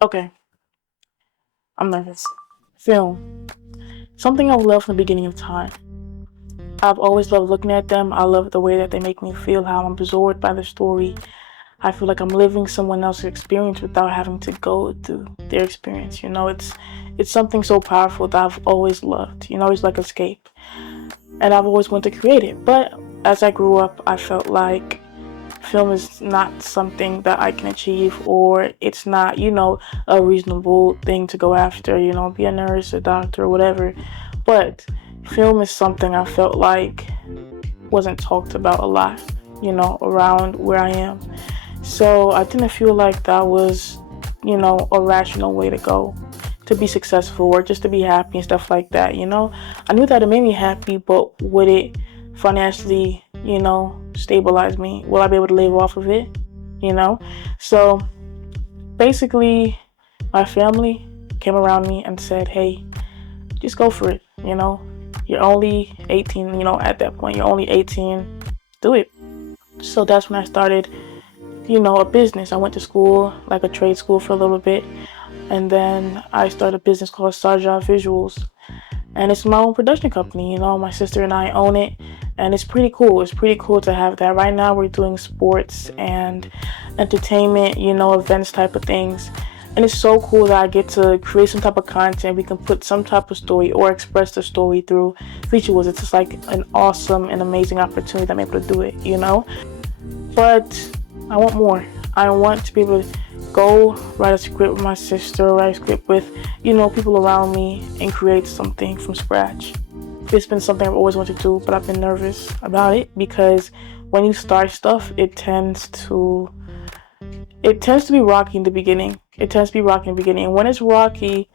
Okay, I'm nervous. Film. Something I've loved from the beginning of time. I've always loved looking at them. I love the way that they make me feel, how I'm absorbed by the story. I feel like I'm living someone else's experience without having to go through their experience. It's something so powerful that I've always loved. It's like escape. And I've always wanted to create it. But as I grew up, I felt like film is not something that I can achieve, or it's not, a reasonable thing to go after, be a nurse, a doctor, or whatever. But film is something I felt like wasn't talked about a lot, around where I am. So I didn't feel like that was, a rational way to go to be successful or just to be happy and stuff like that. I knew that it made me happy, but would it financially, stabilize me? Will I be able to live off of it? So basically my family came around me and said, hey, just go for it. You're only 18, at that point, you're only 18, do it. So that's when I started, a business. I went to school, like a trade school for a little bit. And then I started a business called SarJah Visuals. And it's my own production company. My sister and I own it. And it's pretty cool. It's pretty cool to have that. Right now we're doing sports and entertainment, events type of things. And it's so cool that I get to create some type of content. We can put some type of story or express the story through visuals. It's just like an awesome and amazing opportunity that I'm able to do it, But I want more. I want to be able to go write a script with my sister, write a script with, people around me, and create something from scratch. It's been something I've always wanted to do, but I've been nervous about it because when you start stuff, it tends to be rocky in the beginning. And when it's rocky,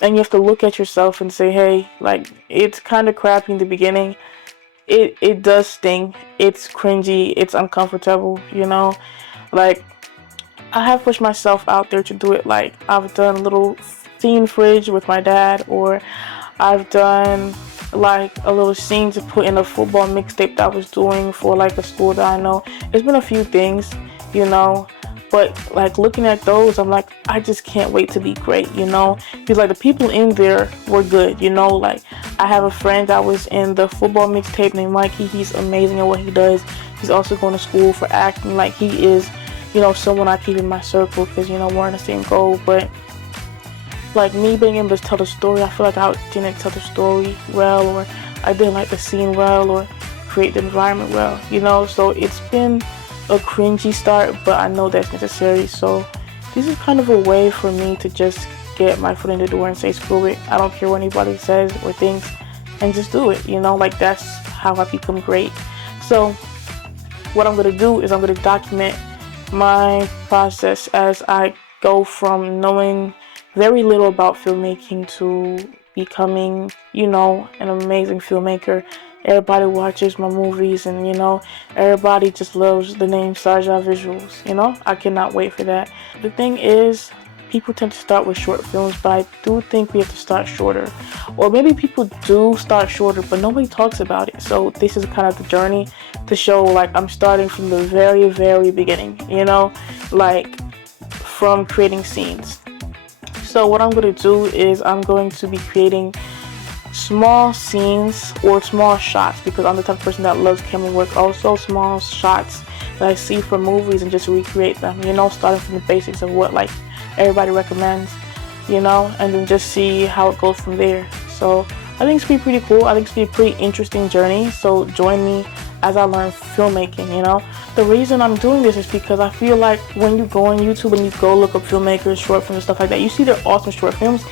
and you have to look at yourself and say, hey, like, it's kind of crappy in the beginning. It does sting. It's cringy. It's uncomfortable, Like, I have pushed myself out there to do it. Like, I've done a little scene fridge with my dad, or I've done like a little scene to put in a football mixtape that I was doing for like a school that I know. It's been a few things, but like looking at those, I'm like, I just can't wait to be great, because like the people in there were good, like I have a friend that was in the football mixtape named Mikey. He's amazing at what he does. He's also going to school for acting. Like, he is, someone I keep in my circle because, we're in the same goal. But like me being able to tell the story, I feel like I didn't tell the story well, or I didn't like the scene well, or create the environment well, so it's been a cringy start, but I know that's necessary. So this is kind of a way for me to just get my foot in the door and say screw it, I don't care what anybody says or thinks, and just do it, like that's how I become great. So what I'm going to do is I'm going to document my process as I go from knowing very little about filmmaking to becoming, an amazing filmmaker. Everybody watches my movies and, everybody just loves the name SarJah Visuals, I cannot wait for that. The thing is, people tend to start with short films, but I do think we have to start shorter. Or maybe people do start shorter, but nobody talks about it. So this is kind of the journey to show, like, I'm starting from the very, very beginning, like from creating scenes. So what I'm going to do is I'm going to be creating small scenes or small shots, because I'm the type of person that loves camera work. Also small shots that I see from movies and just recreate them, starting from the basics of what like everybody recommends, and then just see how it goes from there. So I think it's going to be pretty cool. I think it's going to be a pretty interesting journey. So join me as I learn filmmaking, The reason I'm doing this is because I feel like when you go on YouTube and you go look up filmmakers, short films, and stuff like that, you see their awesome short films,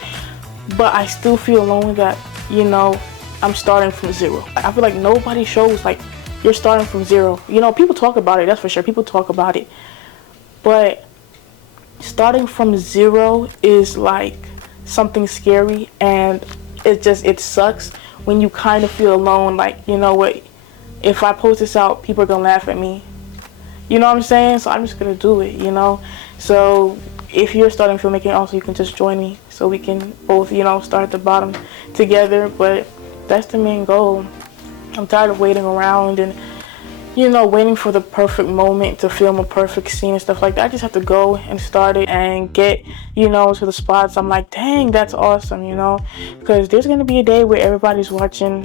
but I still feel lonely that, I'm starting from zero. I feel like nobody shows, like, you're starting from zero. People talk about it, that's for sure. People talk about it. But starting from zero is, like, something scary, and it sucks when you kind of feel alone, like, what, if I post this out, people are going to laugh at me. You know what I'm saying? So I'm just going to do it, So if you're starting filmmaking also, you can just join me so we can both, start at the bottom together. But that's the main goal. I'm tired of waiting around and, you know, waiting for the perfect moment to film a perfect scene and stuff like that. I just have to go and start it and get, you know, to the spots. I'm like, dang, that's awesome, you know, because there's going to be a day where everybody's watching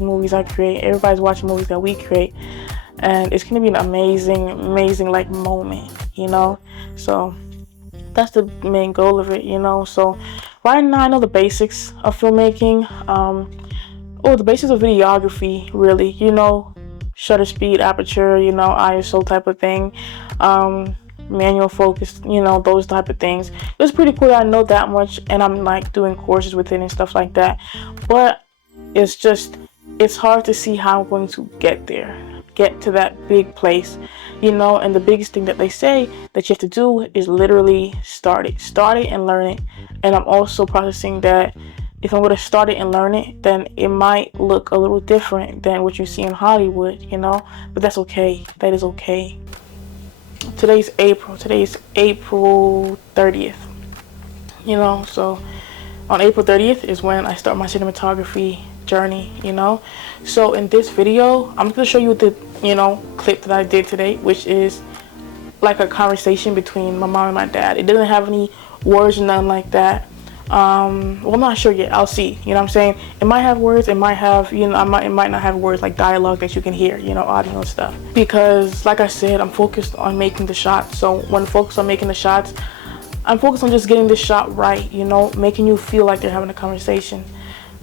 movies I create, everybody's watching movies that we create, and it's going to be an amazing like moment, you know. So that's the main goal of it, you know. So right now I know the basics of filmmaking, the basics of videography, really, you know, shutter speed, aperture, you know, ISO type of thing, manual focus, you know, those type of things. It's pretty cool that I know that much, and I'm like doing courses with it and stuff like that. But it's hard to see how I'm going to get to that big place, you know. And the biggest thing that they say that you have to do is literally start it and learn it. And I'm also processing that if I'm going to start it and learn it, then it might look a little different than what you see in Hollywood, you know. But that's okay. That is okay. Today's April 30th, you know. So on April 30th is when I start my cinematography journey, you know. So in this video, I'm going to show you the, you know, clip that I did today, which is like a conversation between my mom and my dad. It doesn't have any words or nothing like that. Well, I'm not sure yet. I'll see. You know what I'm saying? It might have words. It might have, you know, it might not have words, like dialogue that you can hear, you know, audio and stuff. Because, like I said, I'm focused on making the shots. So when focused on making the shots, I'm focused on just getting the shot right, you know, making you feel like they're having a conversation.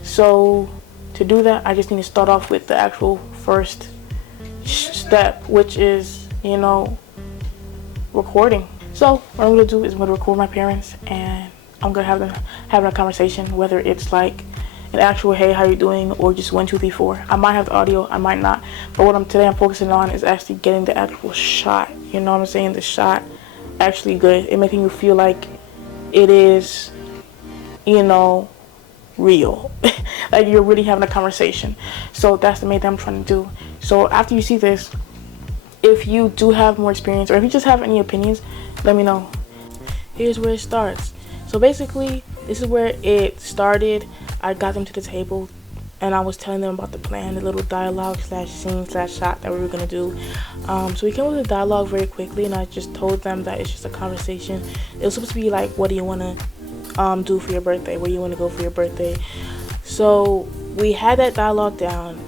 So to do that, I just need to start off with the actual first step, which is, you know, recording. So what I'm gonna do is I'm gonna record my parents, and I'm gonna have them having a conversation, whether it's like an actual hey, how you doing, or just 1 2 3 4. I might have the audio, I might not, but what I'm focusing on is actually getting the actual shot, you know what I'm saying, the shot actually good, and making you feel like it is, you know, real, like you're really having a conversation. So that's the main thing I'm trying to do. So after you see this, if you do have more experience, or if you just have any opinions, let me know. Here's where it starts. So basically, this is where it started. I got them to the table, and I was telling them about the plan, the little dialogue / scene / shot that we were gonna do. So we came up with the dialogue very quickly, and I just told them that it's just a conversation. It was supposed to be like, what do you wanna do for your birthday? Where do you wanna go for your birthday? So we had that dialogue down,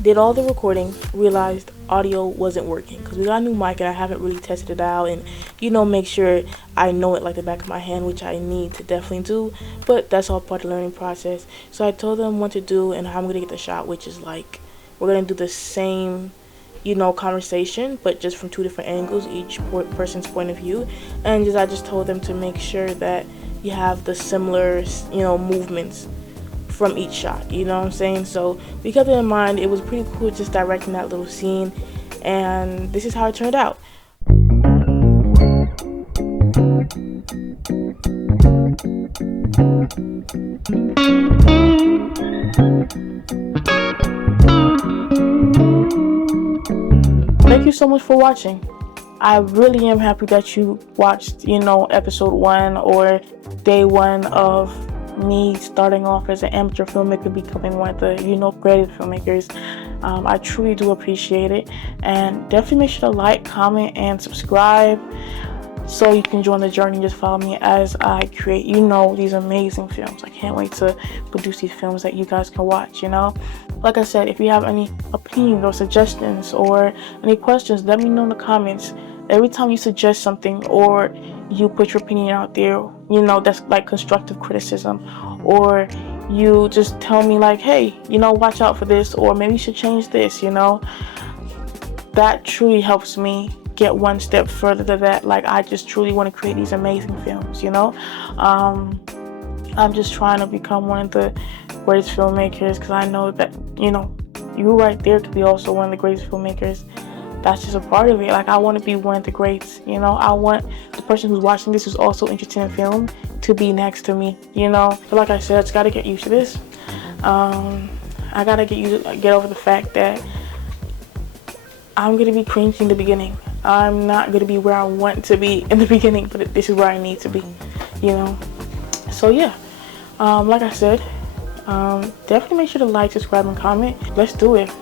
did all the recording, realized audio wasn't working because we got a new mic and I haven't really tested it out and, you know, make sure I know it like the back of my hand, which I need to definitely do, but that's all part of the learning process. So I told them what to do and how I'm gonna get the shot, which is like we're gonna do the same, you know, conversation, but just from 2 different angles, each person's point of view. And I just told them to make sure that you have the similar, you know, movements from each shot, you know what I'm saying? So we kept it in mind. It was pretty cool just directing that little scene, and this is how it turned out. Thank you so much for watching. I really am happy that you watched, you know, episode 1 or day 1 of me starting off as an amateur filmmaker, becoming one of the, you know, creative filmmakers. I truly do appreciate it, and definitely make sure to like, comment, and subscribe so you can join the journey. Just follow me as I create, you know, these amazing films. I can't wait to produce these films that you guys can watch, you know. Like I said, if you have any opinions or suggestions or any questions, let me know in the comments. Every time you suggest something or you put your opinion out there, you know, that's like constructive criticism, or you just tell me like, hey, you know, watch out for this, or maybe you should change this, you know, that truly helps me get one step further to that. Like, I just truly want to create these amazing films, you know. I'm just trying to become one of the greatest filmmakers, because I know that, you know, you right there could be also one of the greatest filmmakers. That's just a part of it. Like, I want to be one of the greats, you know. I want the person who's watching this who's also interested in film to be next to me, you know. But like I said, I just got to get used to this. I got to get over the fact that I'm going to be cringy in the beginning. I'm not going to be where I want to be in the beginning, but this is where I need to be, you know. So yeah, like I said, definitely make sure to like, subscribe, and comment. Let's do it.